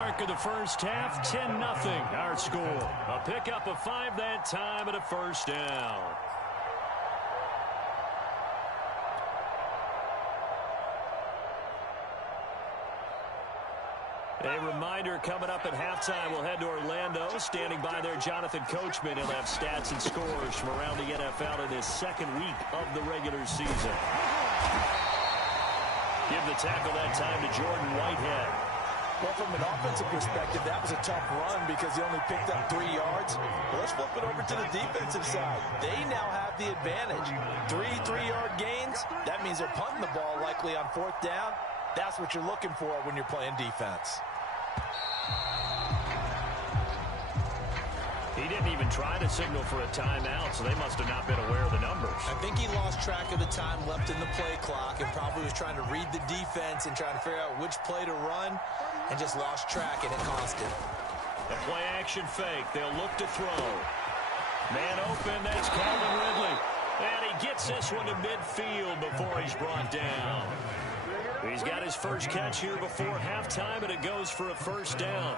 Mark of the first half, 10-0 our score. A pickup of 5 that time and a first down. A reminder coming up at halftime, we'll head to Orlando. Standing by there, Jonathan Coachman. He'll have stats and scores from around the NFL in his second week of the regular season. Give the tackle that time to Jordan Whitehead. Well, from an offensive perspective, that was a tough run because he only picked up 3 yards. Well, let's flip it over to the defensive side. They now have the advantage. 3 3-yard gains. That means they're punting the ball likely on 4th down. That's what you're looking for when you're playing defense. He didn't even try to signal for a timeout, so they must have not been aware of the numbers. I think he lost track of the time left in the play clock and probably was trying to read the defense and trying to figure out which play to run and just lost track, and it cost him. A play-action fake. They'll look to throw. Man open. That's Calvin Ridley. And he gets this one to midfield before he's brought down. He's got his first catch here before halftime, and it goes for a first down.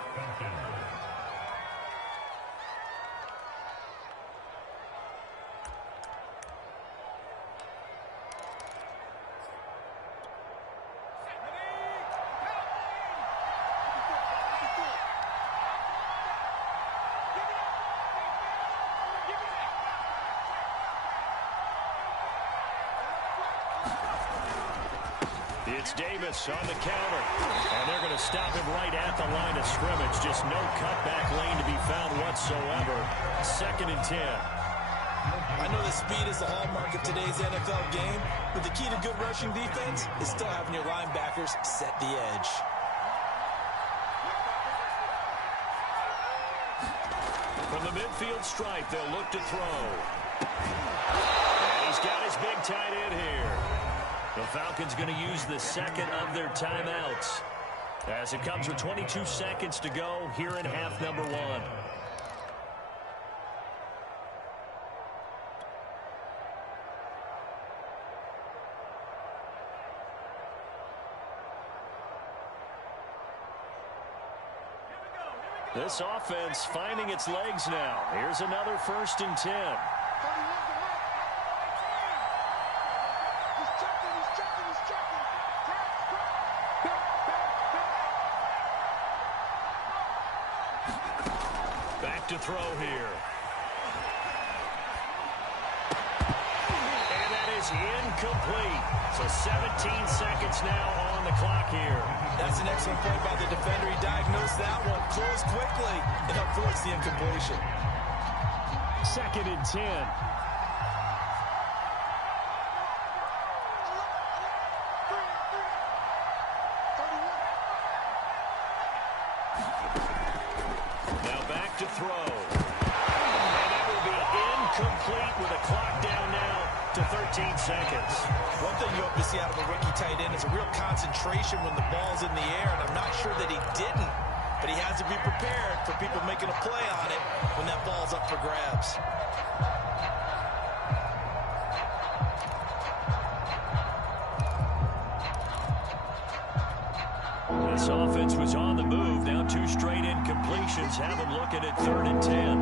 It's Davis on the counter, and they're going to stop him right at the line of scrimmage. Just no cutback lane to be found whatsoever. 2nd and 10. I know the speed is the hallmark of today's NFL game, but the key to good rushing defense is still having your linebackers set the edge. From the midfield stripe, they'll look to throw. And he's got his big tight end here. The Falcons going to use the second of their timeouts as it comes with 22 seconds to go here in half number 1. This offense finding its legs now. Here's another 1st and 10. To throw here. And that is incomplete. So 17 seconds now on the clock here. That's an excellent play by the defender. He diagnosed that one, closed quickly, and avoids the incompletion. 2nd and 10. To throw. And that will be incomplete with a clock down now to 13 seconds. One thing you hope to see out of a rookie tight end is a real concentration when the ball's in the air, and I'm not sure that he didn't, but he has to be prepared for people making a play on it when that ball's up for grabs. This offense was on the move. Now 2 straight incompletions have them looking at 3rd and 10.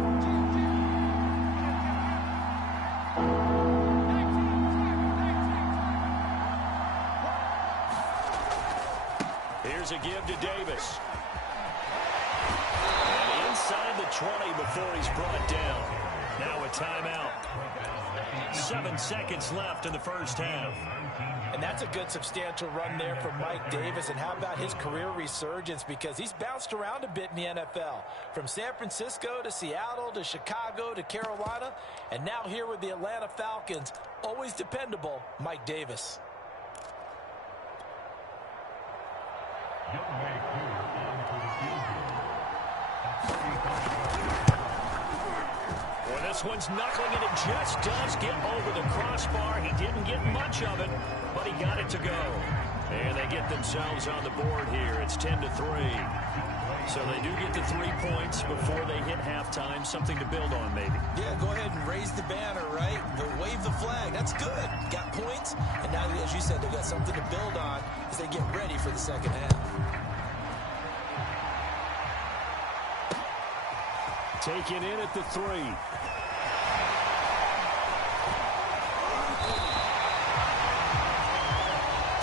Here's a give to Davis. And inside the 20 before he's brought down. Now a timeout. 7 seconds left in the first half. And that's a good substantial run there from Mike Davis. And how about his career resurgence? Because he's bounced around a bit in the NFL. From San Francisco to Seattle to Chicago to Carolina. And now here with the Atlanta Falcons. Always dependable, Mike Davis. Well, this one's knuckling, and it just does get over the crossbar. He didn't get much of it, but he got it to go. And they get themselves on the board here. It's 10-3. So they do get the 3 points before they hit halftime. Something to build on, maybe. Yeah, go ahead and raise the banner, right? They'll wave the flag. That's good. Got points, and now, as you said, they've got something to build on as they get ready for the second half. taken in at the 3.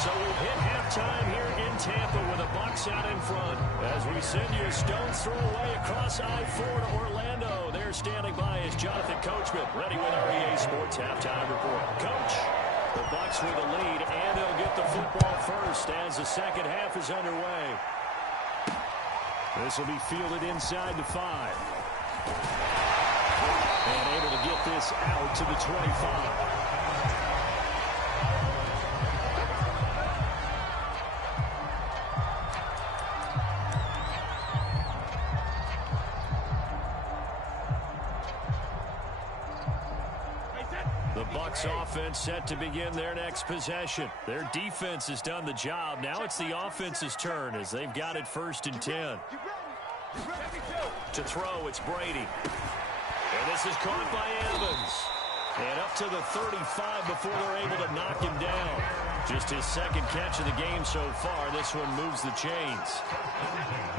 So we've hit halftime here in Tampa with the Bucs out in front. As we send you a stone's throw away across I-4 to Orlando. There standing by is Jonathan Coachman, ready with our EA Sports Halftime Report. Coach, the Bucs with the lead, and they'll get the football first as the second half is underway. This will be fielded inside the 5. And able to get this out to the 25. Offense set to begin their next possession. Their defense has done the job. Now it's the offense's turn as they've got it 1st and 10. To throw, it's Brady. And this is caught by Evans. And up to the 35 before they're able to knock him down. Just his second catch of the game so far. This one moves the chains.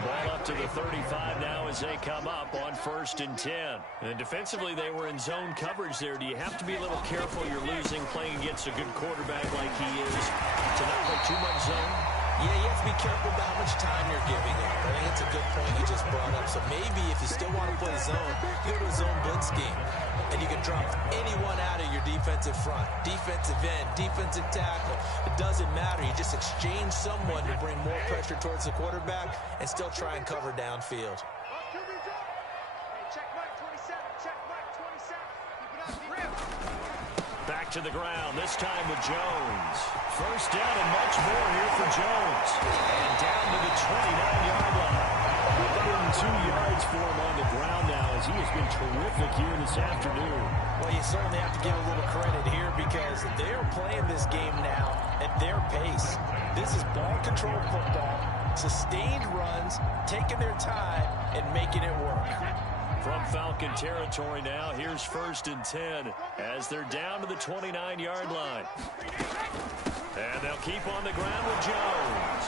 Ball up to the 35 now as they come up on 1st and 10. And defensively, they were in zone coverage there. Do you have to be a little careful? You're losing, playing against a good quarterback like he is, to not play too much zone? Yeah, you have to be careful about how much time you're giving him. I think it's a good point you just brought up. So maybe if you still want to play zone, go to a zone blitz scheme. And you can drop anyone out of your defensive front. Defensive end, defensive tackle. It doesn't matter. You just exchange someone to bring more pressure towards the quarterback and still try and cover downfield. Back to the ground, this time with Jones. First down and much more here for Jones. And down to the 29-yard line. 102 yards for him on the ground now as he has been terrific here this afternoon. Well, you certainly have to give a little credit here because they're playing this game now at their pace. This is ball control football, sustained runs, taking their time, and making it work. From Falcon territory now, here's 1st and 10 as they're down to the 29-yard line. And they'll keep on the ground with Jones.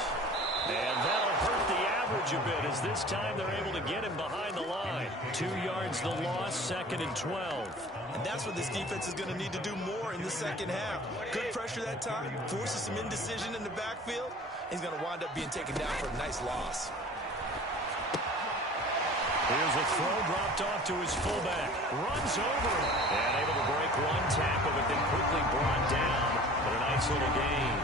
And that'll hurt the average a bit as this time they're able to get him behind the line. 2 yards the loss, 2nd and 12. And that's what this defense is going to need to do more in the second half. Good pressure that time, forces some indecision in the backfield. He's going to wind up being taken down for a nice loss. Here's a throw dropped off to his fullback. Runs over him. And able to break one tackle, but then quickly brought down. But a nice little gain.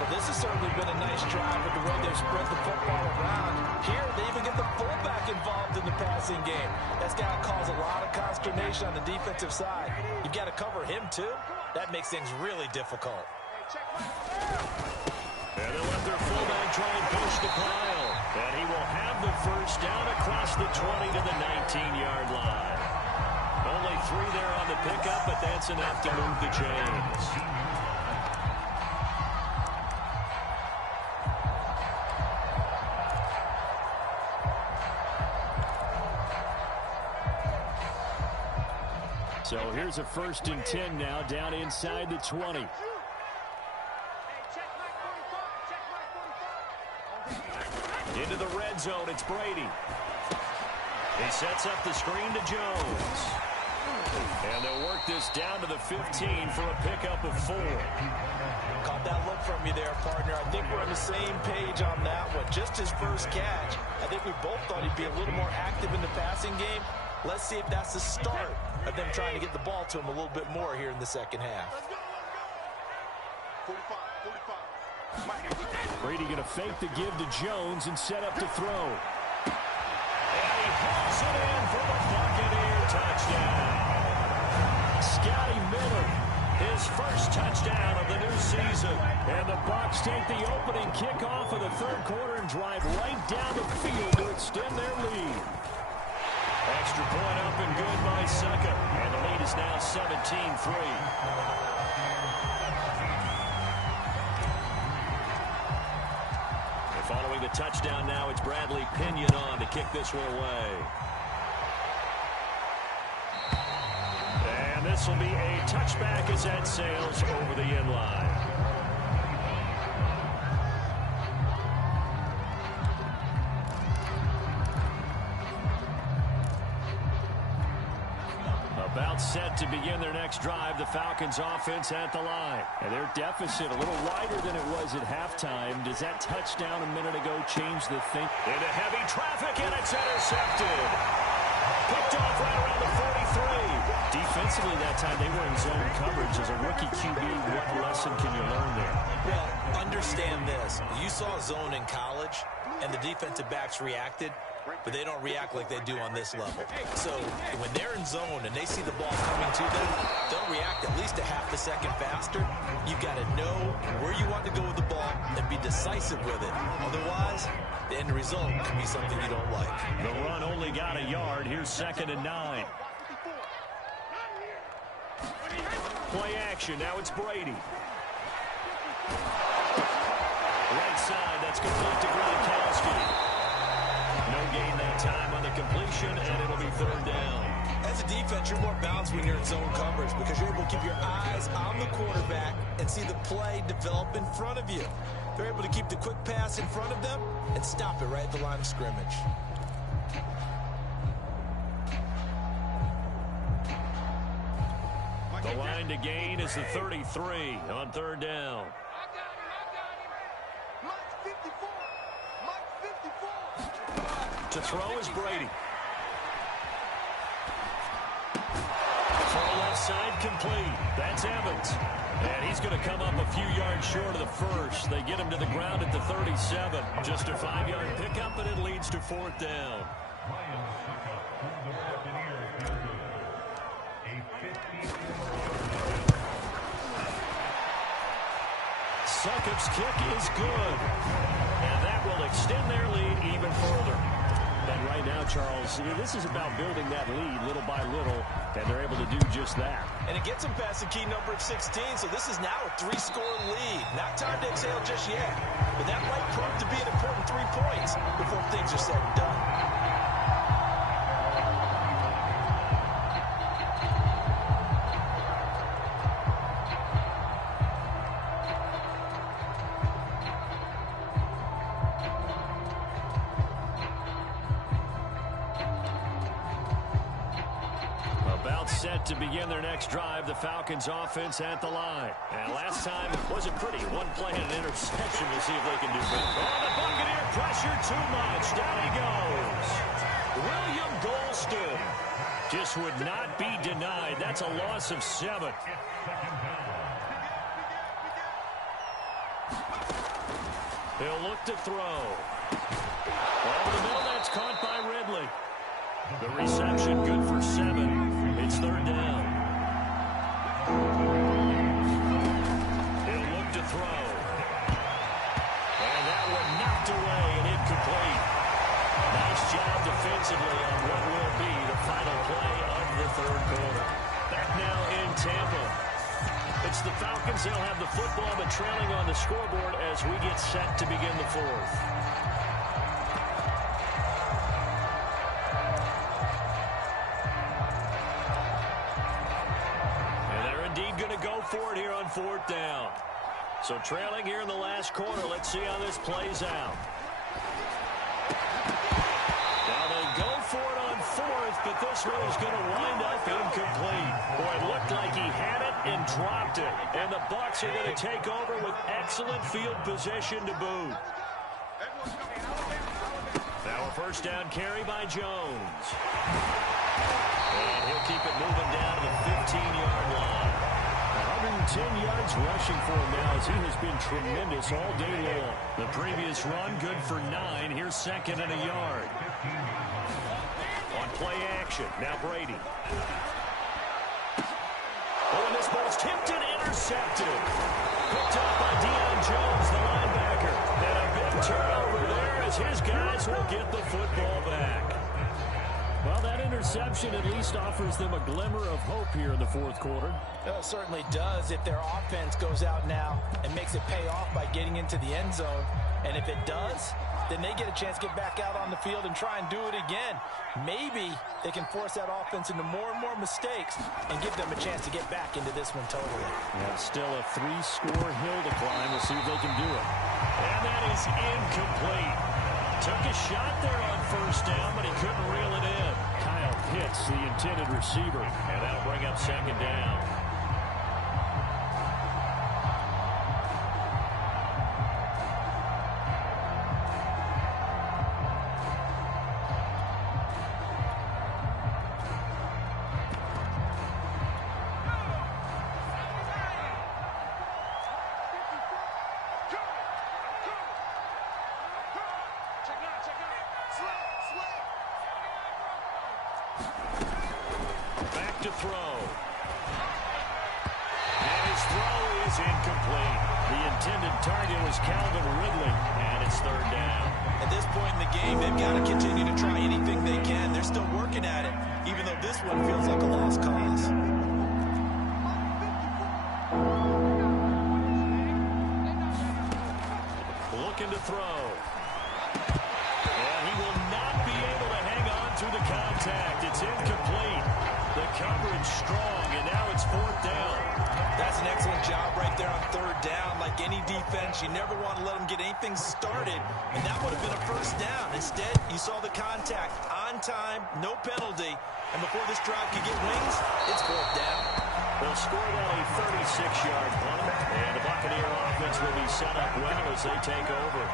Well, this has certainly been a nice drive with the way they've spread the football around. Here, they even get the fullback involved in the passing game. That's got to cause a lot of consternation on the defensive side. You've got to cover him, too. That makes things really difficult. And they'll let their fullback try and push the pile. And he will have the first down across the 20 to the 19-yard line. Only 3 there on the pickup, but that's enough to move the chains. So here's a 1st and 10 now down inside the 20. Into the red zone, it's Brady. He sets up the screen to Jones. And they'll work this down to the 15 for a pickup of 4. Caught that look from you there, partner. I think we're on the same page on that one. Just his first catch. I think we both thought he'd be a little more active in the passing game. Let's see if that's the start of them trying to get the ball to him a little bit more here in the second half. Brady going to fake the give to Jones and set up to throw. And he hauls it in for the Buccaneer touchdown. Scotty Miller, his first touchdown of the new season. And the Bucs take the opening kickoff of the third quarter and drive right down the field to extend their lead. Extra point up and good by Succa. And the lead is now 17-3. Following the touchdown now, it's Bradley Pinion on to kick this one away. And this will be a touchback as that sails over the end line. About set to begin their next drive, the Falcons offense at the line. And their deficit a little wider than it was at halftime. Does that touchdown a minute ago change the thing? Into heavy traffic, and it's intercepted. Picked off right around the 43. Defensively that time, they were in zone coverage. As a rookie QB, what lesson can you learn there? Well, understand this. You saw zone in college, and the defensive backs reacted, but they don't react like they do on this level. So when they're in zone and they see the ball coming to them, they'll react at least a half a second faster. You've got to know where you want to go with the ball and be decisive with it. Otherwise, the end result could be something you don't like. The run only got a yard. Here's 2nd and 9. Play action. Now it's Brady. Right side. That's complete to Gronkowski. No gain that time on the completion, and it'll be 3rd down. As a defense, you're more balanced when you're in zone coverage because you're able to keep your eyes on the quarterback and see the play develop in front of you. They're able to keep the quick pass in front of them and stop it right at the line of scrimmage. The line to gain is the 33 on 3rd down. To throw is Brady. Throw left side complete. That's Evans. And he's going to come up a few yards short of the first. They get him to the ground at the 37. Just a 5-yard pickup, and it leads to 4th down. Succop's kick is good. And that will extend their lead even further. And right now, Charles, this is about building that lead little by little, and they're able to do just that. And it gets them past the key number of 16, so this is now a 3-score lead. Not time to exhale just yet, but that might prove to be an important 3 points before things are said and done. Set to begin their next drive, the Falcons offense at the line. And last time wasn't pretty. One play and an interception. We'll see if they can do better. Oh, the Buccaneer pressure too much. Down he goes. William Golston just would not be denied. That's a loss of 7. He'll look to throw. Over the middle, that's caught by Ridley. The reception good for 7. It's 3rd down. He'll look to throw. And that one knocked away and incomplete. Nice job defensively on what will be the final play of the 3rd quarter. Back now in Tampa. It's the Falcons. They'll have the football, but trailing on the scoreboard as we get set to begin the 4th. For it here on 4th down. So trailing here in the last quarter. Let's see how this plays out. Now they go for it on 4th, but this one is going to wind up incomplete. Boy, it looked like he had it and dropped it. And the Bucs are going to take over with excellent field position to boot. Now a 1st down carry by Jones. And he'll keep it moving down to the 15-yard line. 110 yards rushing for him now as he has been tremendous all day long. The previous run good for 9. Here's 2nd and a yard. On play action, now Brady. Oh, and this ball's tipped and intercepted. Picked up by Deion Jones, the linebacker. And a big turnover there as his guys will get the football back. Well, that interception at least offers them a glimmer of hope here in the 4th quarter. It certainly does if their offense goes out now and makes it pay off by getting into the end zone. And if it does, then they get a chance to get back out on the field and try and do it again. Maybe they can force that offense into more and more mistakes and give them a chance to get back into this one totally. Yeah, still a 3-score hill to climb. We'll see if they can do it. And that is incomplete. Took a shot there on 1st down, but he couldn't reel it in. Kyle Pitts, the intended receiver, and that'll bring up second down. Back to throw. And his throw is incomplete. The intended target was Calvin Ridley, and it's third down. At this point in the game, they've got to continue to try anything they can. They're still working at it, even though this one feels like a lost cause. Looking to throw. And he will not be able to hang on through the contact. It's incomplete. The coverage strong, and now it's fourth down. That's an excellent job right there on third down. Like any defense, you never want to let them get anything started, and that would have been a first down. Instead, you saw the contact on time, no penalty, and before this drive could get wings, it's fourth down. They'll score that a 36-yard punt, and the Buccaneer offense will be set up well as they take over.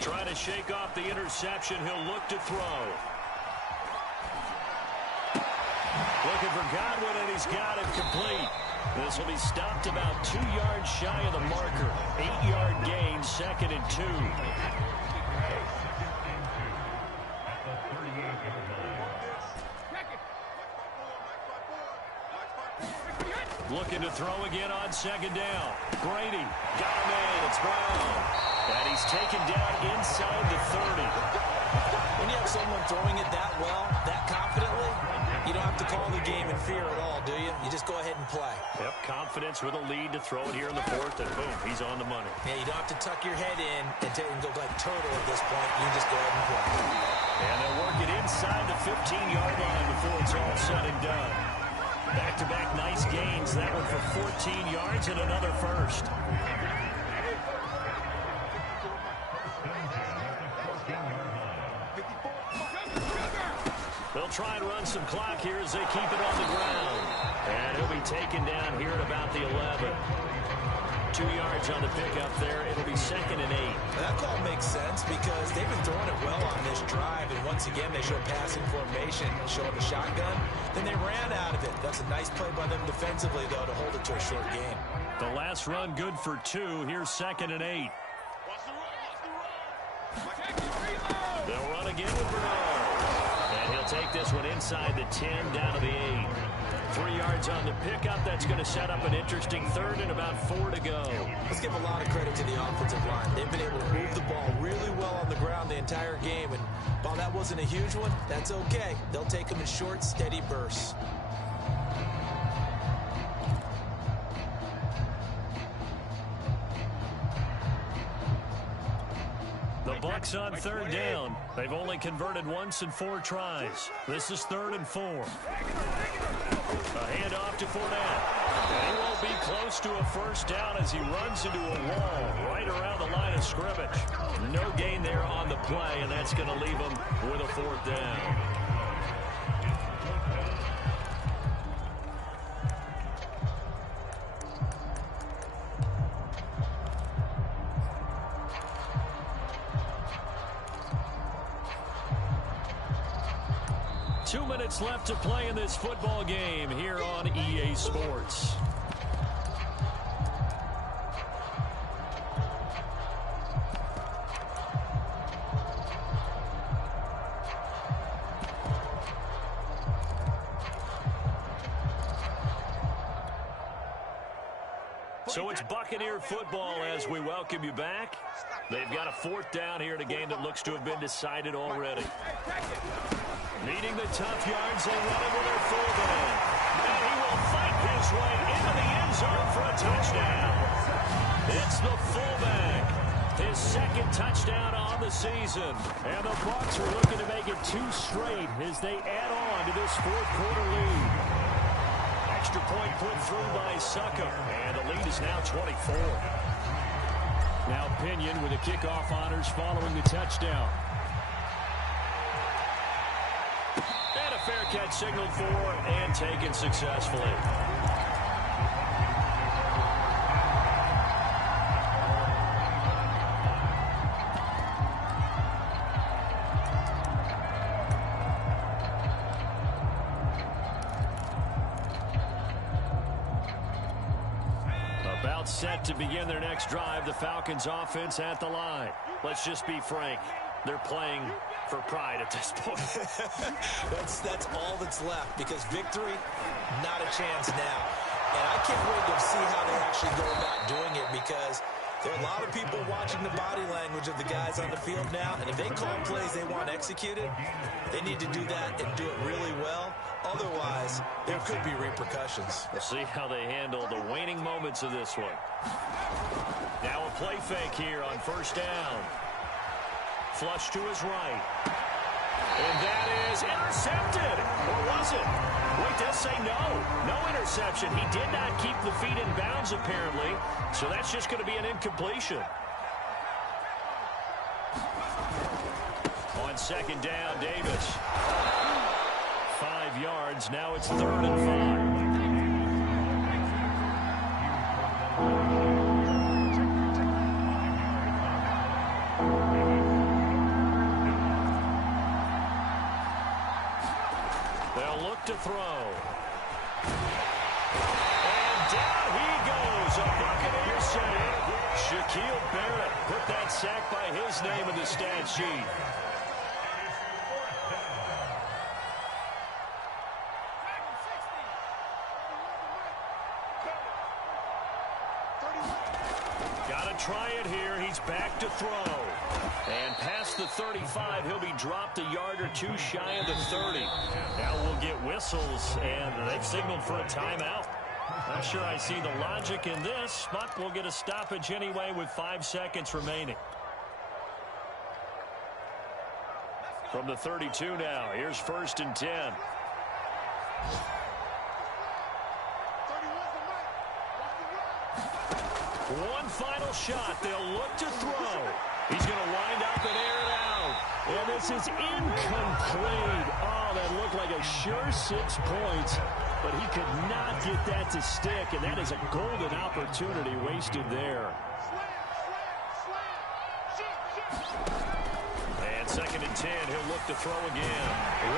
Trying to shake off the interception. He'll look to throw. Looking for Godwin, and he's got it complete. This will be stopped about 2 yards shy of the marker. 8-yard gain, second and 2. Looking to throw again on second down. Grady got him in. It's Brown. And he's taken down inside the 30. When you have someone throwing it that well, that confidently, you don't have to call the game in fear at all, do you? You just go ahead and play. Yep, confidence with a lead to throw it here in the fourth, and boom, he's on the money. Yeah, you don't have to tuck your head in and go like turtle at this point. You just go ahead and play. And they'll work it inside the 15-yard line before it's all said and done. Back-to-back nice gains. That one for 14 yards and another first. They'll try and run some clock here as they keep it on the ground. And he'll be taken down here at about the 11. 2 yards on the pickup there. It'll be second and 8. That call makes sense because they've been throwing it well on this drive. And once again, they show passing formation, showing the shotgun. Then they ran out of it. That's a nice play by them defensively, though, to hold it to a short game. The last run good for 2. Here's second and 8. They'll run again with Bernard. And he'll take this one inside the 10 down to the 8. 3 yards on the pickup. That's going to set up an interesting third and about 4 to go. Let's give a lot of credit to the offensive line. They've been able to move the ball really well on the ground the entire game. And while that wasn't a huge one, that's okay. They'll take them in short, steady bursts. The Bucs on third down. They've only converted once in 4 tries. This is 3rd and 4. A handoff to Fournette. And he won't be close to a first down as he runs into a wall right around the line of scrimmage. No gain there on the play, and that's going to leave him with a 4th down. Two minutes left to play in this football game here on EA Sports. So it's Buccaneer football as we welcome you back. They've got a 4th down here in a game that looks to have been decided already. Needing the tough yards, they run it with their fullback. And he will fight his way into the end zone for a touchdown. It's the fullback. His 2nd touchdown on on the season. And the Bucs were looking to make it 2 straight as they add on to this fourth-quarter lead. Extra point put through by Succo. And the lead is now 24. Now Pinion with the kickoff honors following the touchdown. And a fair catch signaled for and taken successfully. About set to begin their next drive, the Falcons offense at the line. Let's just be frank. They're playing for pride at this point. That's all that's left, because victory, not a chance now. And I can't wait to see how they actually go about doing it, because there are a lot of people watching the body language of the guys on the field now, and if they call plays they want executed, they need to do that and do it really well. Otherwise, there could be repercussions. We'll see how they handle the waning moments of this one. Now a play fake here on first down. Flush to his right. And that is intercepted. Or was it? Wait, does say no. No interception. He did not keep the feet in bounds, apparently. So that's just going to be an incompletion. On second down, Davis. 5 yards. Now it's 3rd and 5. They'll look to throw. And down he goes. A Buccaneers save. Shaquille Barrett put that sack by his name in the stat sheet. Got to try it here. He's back to throw. And past the 35, he'll be dropped a yard or 2 shy of the 30. Now we'll get whistles, and they've signaled for a timeout. Not sure I see the logic in this, but we'll get a stoppage anyway with 5 seconds remaining. From the 32 now, here's 1st and 10. One final shot. They'll look to throw. He's going to wind up and air it out. And this is incomplete. Oh, that looked like a sure 6 points. But he could not get that to stick. And that is a golden opportunity wasted there. And 2nd and 10. He'll look to throw again.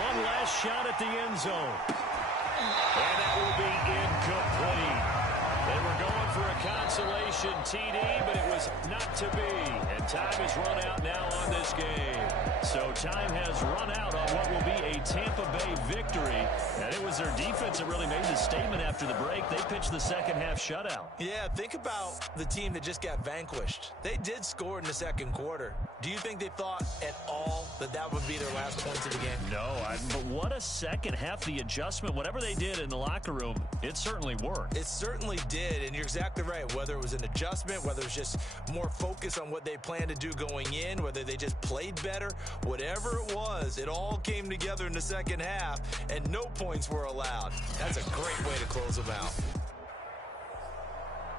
One last shot at the end zone. And that will be incomplete. They were going for a consolation TD, but it was not to be. And time has run out now on this game. So time has run out on what will be a Tampa Bay victory. And it was their defense that really made the statement after the break. They pitched the second half shutout. Yeah, think about the team that just got vanquished. They did score in the 2nd quarter. Do you think they thought at all that that would be their last points of the game? No, but what a second half. The adjustment, whatever they did in the locker room, it certainly worked. It certainly did, and you're exactly right. Whether it was an adjustment, whether it was just more focus on what they planned to do going in, whether they just played better, whatever it was, it all came together in the second half, and no points were allowed. That's a great way to close them out.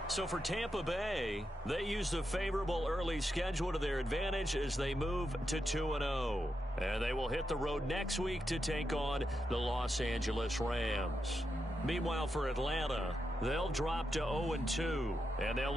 So for Tampa Bay, they used a favorable early schedule to their advantage as they move to 2-0. And they will hit the road next week to take on the Los Angeles Rams. Meanwhile, for Atlanta, they'll drop to 0-2, and they'll